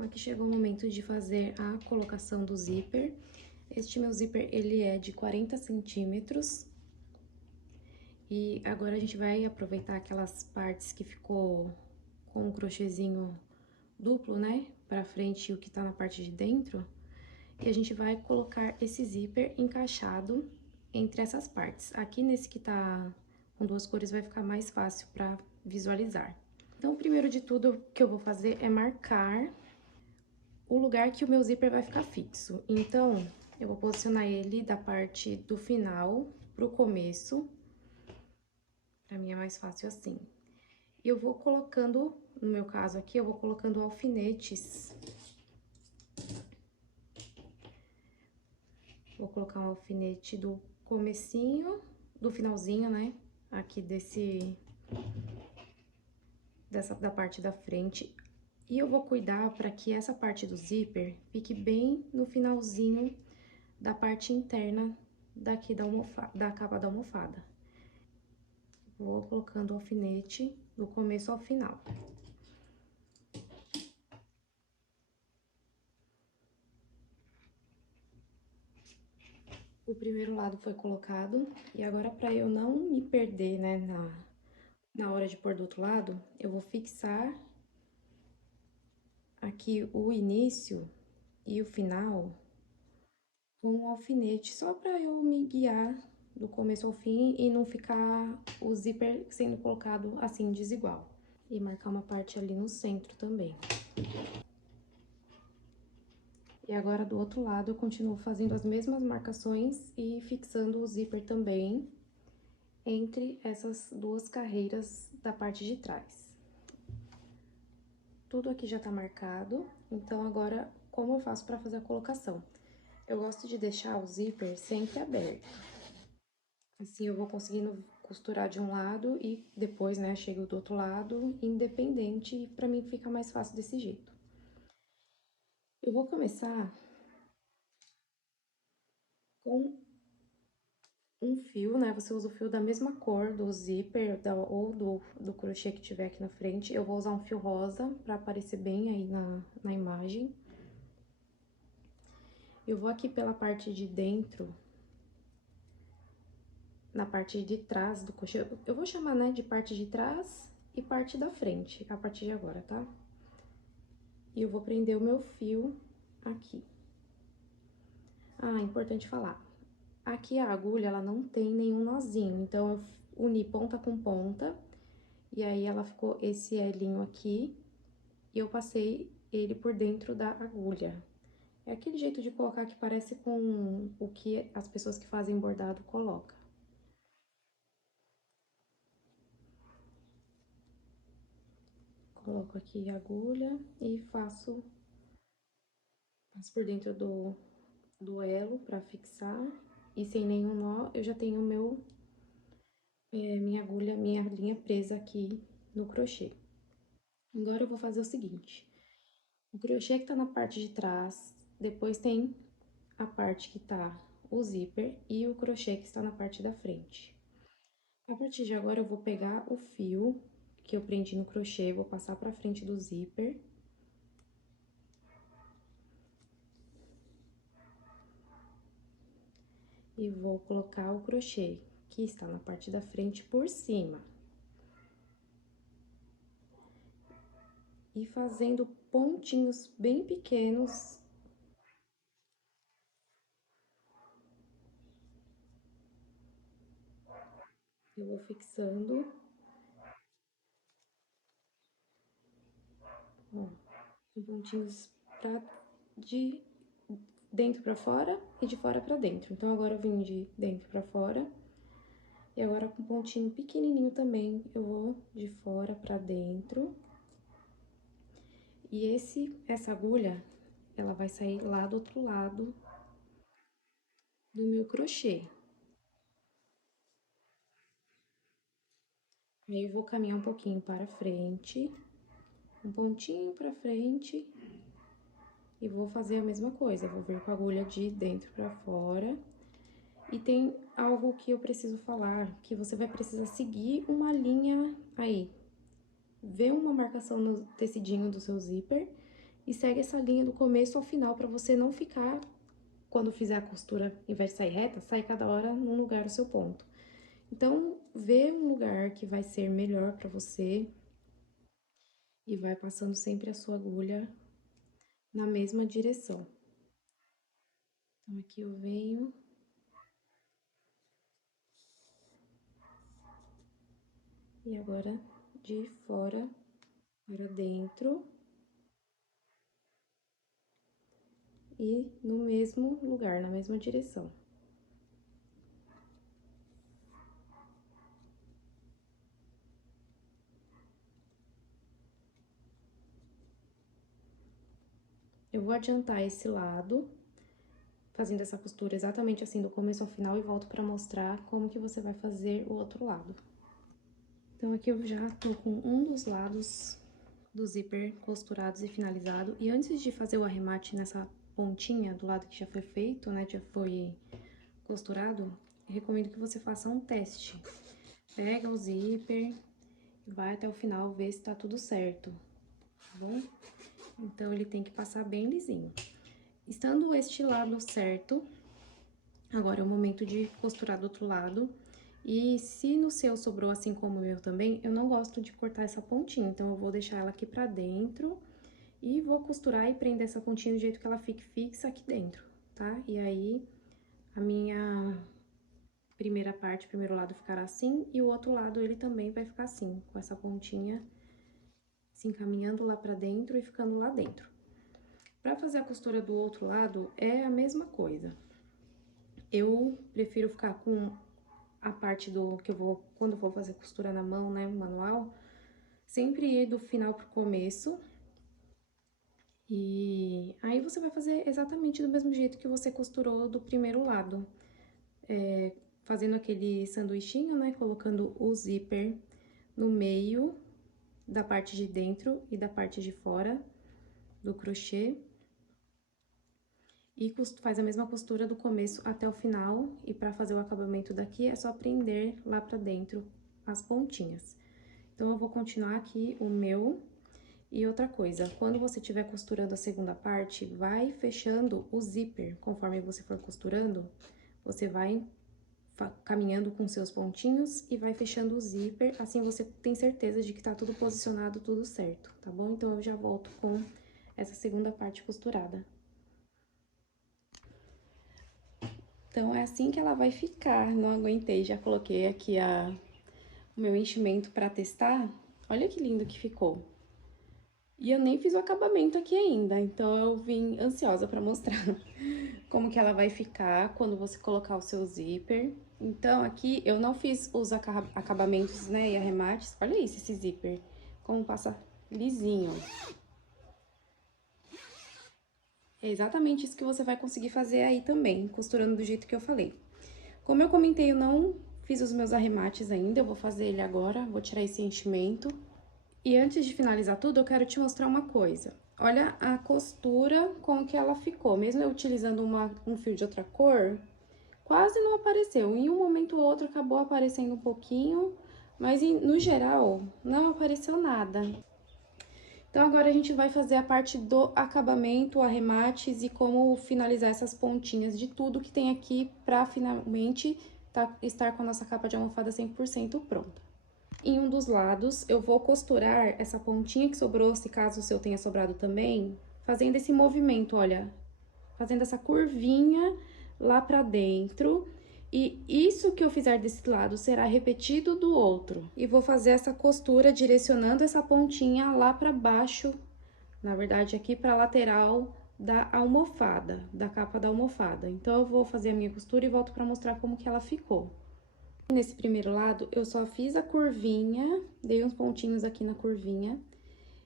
Então, aqui chegou o momento de fazer a colocação do zíper. Este meu zíper, ele é de 40 centímetros. E agora a gente vai aproveitar aquelas partes que ficou com o crochêzinho duplo, né? Pra frente e o que tá na parte de dentro. E a gente vai colocar esse zíper encaixado entre essas partes. Aqui nesse que tá com duas cores vai ficar mais fácil pra visualizar. Então, primeiro de tudo, o que eu vou fazer é marcar o lugar que o meu zíper vai ficar fixo. Então, eu vou posicionar ele da parte do final pro começo. Pra mim é mais fácil assim. E eu vou colocando, no meu caso aqui, eu vou colocando alfinetes. Vou colocar um alfinete do comecinho, do finalzinho, né? Aqui da parte da frente. E eu vou cuidar para que essa parte do zíper fique bem no finalzinho da parte interna daqui da capa da almofada. Vou colocando o alfinete do começo ao final. O primeiro lado foi colocado, e agora para eu não me perder, né, na hora de pôr do outro lado, eu vou fixar aqui o início e o final com um alfinete, só para eu me guiar do começo ao fim e não ficar o zíper sendo colocado assim, desigual. E marcar uma parte ali no centro também. E agora, do outro lado, eu continuo fazendo as mesmas marcações e fixando o zíper também entre essas duas carreiras da parte de trás. Tudo aqui já tá marcado, então agora, como eu faço pra fazer a colocação? Eu gosto de deixar o zíper sempre aberto. Assim, eu vou conseguindo costurar de um lado e depois, né, chego do outro lado, independente, e pra mim fica mais fácil desse jeito. Eu vou começar com um fio, né? Você usa o fio da mesma cor do zíper ou do crochê que tiver aqui na frente. Eu vou usar um fio rosa pra aparecer bem aí na imagem. Eu vou aqui pela parte de dentro, na parte de trás do crochê. Eu vou chamar, né, de parte de trás e parte da frente, a partir de agora, tá? E eu vou prender o meu fio aqui. Ah, importante falar. Aqui a agulha, ela não tem nenhum nozinho, então eu uni ponta com ponta, e aí ela ficou esse elinho aqui, e eu passei ele por dentro da agulha. É aquele jeito de colocar que parece com o que as pessoas que fazem bordado colocam. Coloco aqui a agulha e passo por dentro do elo pra fixar. E sem nenhum nó, eu já tenho minha agulha, minha linha presa aqui no crochê. Agora eu vou fazer o seguinte: o crochê que tá na parte de trás, depois tem a parte que tá o zíper e o crochê que está na parte da frente. A partir de agora, eu vou pegar o fio que eu prendi no crochê, vou passar pra frente do zíper. E vou colocar o crochê que está na parte da frente por cima. E fazendo pontinhos bem pequenos. Eu vou fixando. Ó, pontinhos de dentro pra fora e de fora pra dentro. Então, agora eu vim de dentro pra fora. E agora, com um pontinho pequenininho também, eu vou de fora pra dentro. E essa agulha, ela vai sair lá do outro lado do meu crochê. Aí, eu vou caminhar um pouquinho para frente, um pontinho pra frente, e vou fazer a mesma coisa. Vou vir com a agulha de dentro pra fora. E tem algo que eu preciso falar, que você vai precisar seguir uma linha aí. Vê uma marcação no tecidinho do seu zíper e segue essa linha do começo ao final pra você não ficar, quando fizer a costura, ao invés de sair reta, sai cada hora num lugar o seu ponto. Então, vê um lugar que vai ser melhor pra você e vai passando sempre a sua agulha na mesma direção. Então, aqui eu venho. E agora, de fora para dentro. E no mesmo lugar, na mesma direção. Eu vou adiantar esse lado, fazendo essa costura exatamente assim, do começo ao final, e volto pra mostrar como que você vai fazer o outro lado. Então, aqui eu já tô com um dos lados do zíper costurados e finalizado. E antes de fazer o arremate nessa pontinha do lado que já foi feito, né, já foi costurado, eu recomendo que você faça um teste. Pega o zíper e vai até o final ver se tá tudo certo, tá bom? Então, ele tem que passar bem lisinho. Estando este lado certo, agora é o momento de costurar do outro lado. E se no seu sobrou assim como o meu também, eu não gosto de cortar essa pontinha, então eu vou deixar ela aqui pra dentro e vou costurar e prender essa pontinha do jeito que ela fique fixa aqui dentro, tá? E aí, a minha primeira parte, o primeiro lado ficará assim, e o outro lado ele também vai ficar assim, com essa pontinha se encaminhando lá pra dentro e ficando lá dentro. Pra fazer a costura do outro lado, é a mesma coisa. Eu prefiro ficar com a parte do que eu vou, quando eu vou fazer costura na mão, né, manual, sempre ir do final pro começo. E aí você vai fazer exatamente do mesmo jeito que você costurou do primeiro lado. Fazendo aquele sanduichinho, né, colocando o zíper no meio da parte de dentro e da parte de fora do crochê. E faz a mesma costura do começo até o final, e pra fazer o acabamento daqui é só prender lá pra dentro as pontinhas. Então, eu vou continuar aqui o meu. E outra coisa, quando você estiver costurando a segunda parte, vai fechando o zíper. Conforme você for costurando, você vai caminhando com seus pontinhos e vai fechando o zíper, assim você tem certeza de que tá tudo posicionado, tudo certo, tá bom? Então, eu já volto com essa segunda parte costurada. Então, é assim que ela vai ficar. Não aguentei, já coloquei aqui o meu enchimento pra testar. Olha que lindo que ficou. E eu nem fiz o acabamento aqui ainda, então eu vim ansiosa pra mostrar como que ela vai ficar quando você colocar o seu zíper. Então, aqui eu não fiz os acabamentos, né, e arremates. Olha isso, esse zíper, como passa lisinho. É exatamente isso que você vai conseguir fazer aí também, costurando do jeito que eu falei. Como eu comentei, eu não fiz os meus arremates ainda, eu vou fazer ele agora, vou tirar esse enchimento. E antes de finalizar tudo, eu quero te mostrar uma coisa. Olha a costura com que ela ficou. Mesmo eu utilizando um fio de outra cor, quase não apareceu. Em um momento ou outro acabou aparecendo um pouquinho, mas no geral não apareceu nada. Então, agora a gente vai fazer a parte do acabamento, arremates e como finalizar essas pontinhas de tudo que tem aqui pra finalmente estar com a nossa capa de almofada 100% pronta. Em um dos lados, eu vou costurar essa pontinha que sobrou, se caso o seu tenha sobrado também, fazendo esse movimento, olha, fazendo essa curvinha lá pra dentro. E isso que eu fizer desse lado será repetido do outro. E vou fazer essa costura direcionando essa pontinha lá pra baixo, na verdade, aqui pra lateral da almofada, da capa da almofada. Então, eu vou fazer a minha costura e volto pra mostrar como que ela ficou. Nesse primeiro lado, eu só fiz a curvinha, dei uns pontinhos aqui na curvinha.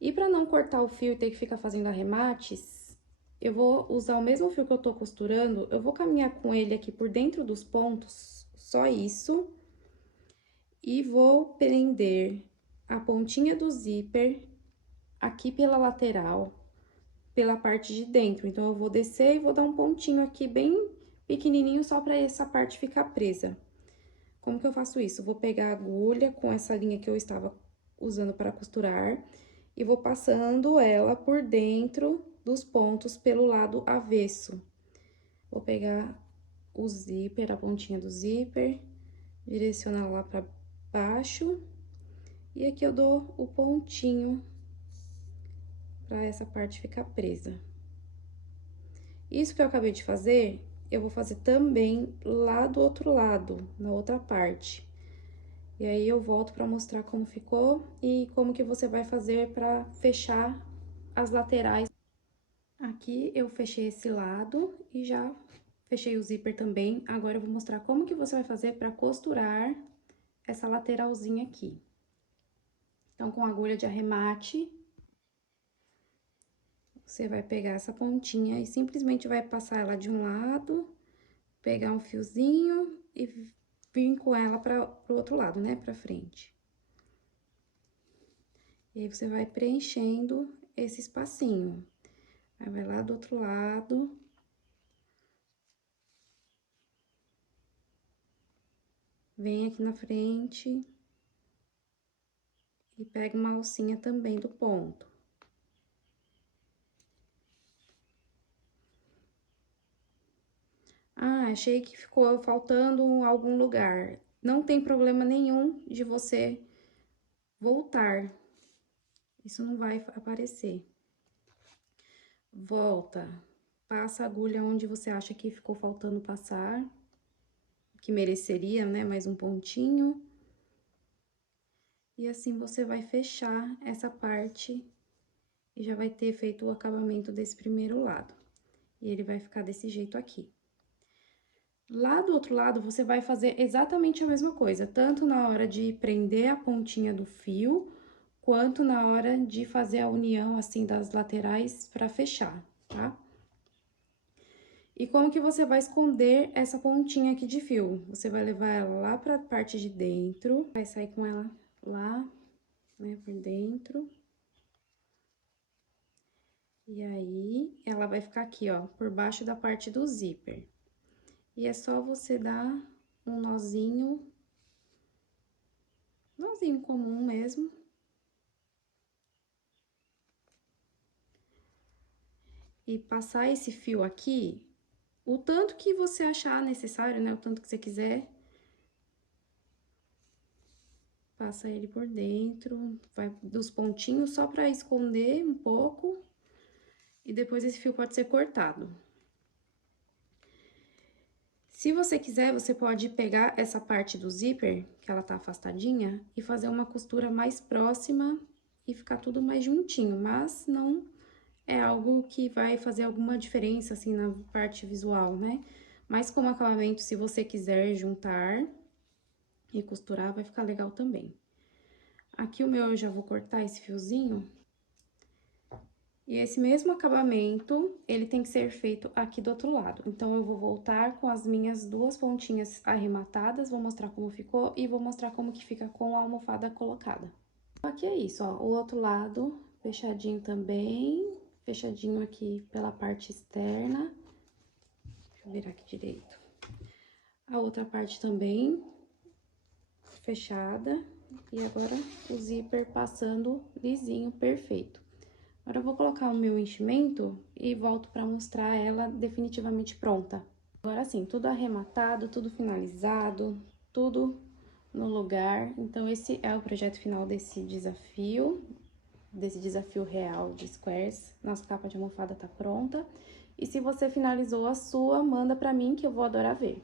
E pra não cortar o fio e ter que ficar fazendo arremates, eu vou usar o mesmo fio que eu tô costurando, eu vou caminhar com ele aqui por dentro dos pontos, só isso. E vou prender a pontinha do zíper aqui pela lateral, pela parte de dentro. Então, eu vou descer e vou dar um pontinho aqui bem pequenininho só pra essa parte ficar presa. Como que eu faço isso? Vou pegar a agulha com essa linha que eu estava usando para costurar e vou passando ela por dentro dos pontos pelo lado avesso. Vou pegar o zíper, a pontinha do zíper, direcionar lá pra baixo, e aqui eu dou o pontinho pra essa parte ficar presa. Isso que eu acabei de fazer, eu vou fazer também lá do outro lado, na outra parte. E aí, eu volto pra mostrar como ficou e como que você vai fazer pra fechar as laterais. Aqui, eu fechei esse lado e já fechei o zíper também. Agora, eu vou mostrar como que você vai fazer pra costurar essa lateralzinha aqui. Então, com agulha de arremate, você vai pegar essa pontinha e simplesmente vai passar ela de um lado, pegar um fiozinho e vir com ela pro outro lado, né, pra frente. E aí, você vai preenchendo esse espacinho. Aí, vai lá do outro lado. Vem aqui na frente. E pega uma alcinha também do ponto. Ah, achei que ficou faltando algum lugar. Não tem problema nenhum de você voltar. Isso não vai aparecer. Volta, passa a agulha onde você acha que ficou faltando passar, que mereceria, né, mais um pontinho. E assim você vai fechar essa parte e já vai ter feito o acabamento desse primeiro lado. E ele vai ficar desse jeito aqui. Lá do outro lado, você vai fazer exatamente a mesma coisa, tanto na hora de prender a pontinha do fio, quanto na hora de fazer a união, assim, das laterais pra fechar, tá? E como que você vai esconder essa pontinha aqui de fio? Você vai levar ela lá pra parte de dentro, vai sair com ela lá, né, por dentro. E aí, ela vai ficar aqui, ó, por baixo da parte do zíper. E é só você dar um nozinho comum mesmo. E passar esse fio aqui, o tanto que você achar necessário, né, o tanto que você quiser. Passa ele por dentro, vai dos pontinhos só pra esconder um pouco. E depois esse fio pode ser cortado. Se você quiser, você pode pegar essa parte do zíper, que ela tá afastadinha, e fazer uma costura mais próxima e ficar tudo mais juntinho, mas não é algo que vai fazer alguma diferença, assim, na parte visual, né? Mas como acabamento, se você quiser juntar e costurar, vai ficar legal também. Aqui o meu eu já vou cortar esse fiozinho. E esse mesmo acabamento, ele tem que ser feito aqui do outro lado. Então, eu vou voltar com as minhas duas pontinhas arrematadas, vou mostrar como ficou e vou mostrar como que fica com a almofada colocada. Aqui é isso, ó, o outro lado fechadinho também, fechadinho aqui pela parte externa. Deixa eu virar aqui direito. A outra parte também fechada. E agora, o zíper passando lisinho, perfeito. Agora, eu vou colocar o meu enchimento e volto pra mostrar ela definitivamente pronta. Agora sim, tudo arrematado, tudo finalizado, tudo no lugar. Então, esse é o projeto final desse desafio real de squares. Nossa capa de almofada tá pronta. E se você finalizou a sua, manda pra mim que eu vou adorar ver.